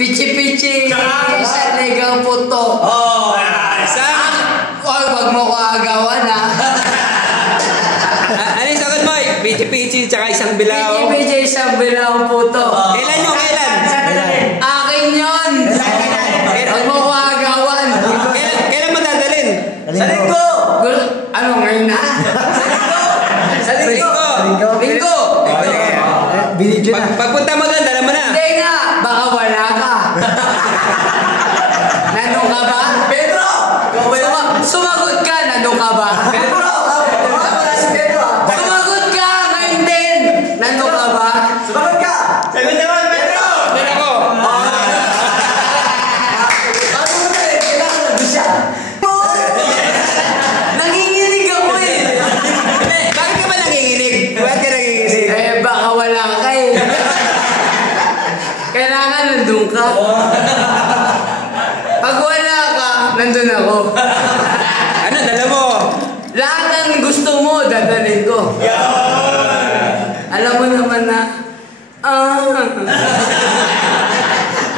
Pichi-pichi. Isang ligang puto. Oh. Isang? Oy, wag mo ko agawan ha. Ano yung sagot mo? Pichi-pichi, tsaka isang bilaw. Pichi-pichi, isang bilaw puto. Kailan yun? Kailan? Akin yun. Wag mo ko agawan. Kailan mo dadalhin? Sa linggo. Ano ngayon na? Sa linggo. Linggo. Binidyo na. Pagpunta mo doon, dala mo na. Hindi nga. Baka wala ka. Nandun ka ba? Pedro. Sumagot ka. Nandun ka ba? Pedro. Wala si Pedro. Sumagot ka. Ngayon din. Nandun ka ba? Sumagot ka. Sagot naman, Pedro. Doon ako. Ano mo na eh? Kailangan na siya. Nanginginig ako eh. Bakit ka ba nanginginig? Bakit ka nanginginig? Eh, baka wala ka eh. Kailangan nandun ka. Pag wala ka, nandun ako. Ano, dala mo? Lahat ng gusto mo, dadalhin ko. Alam mo naman na,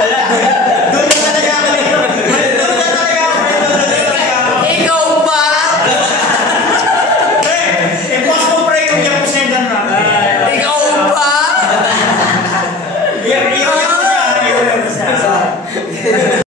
Wala.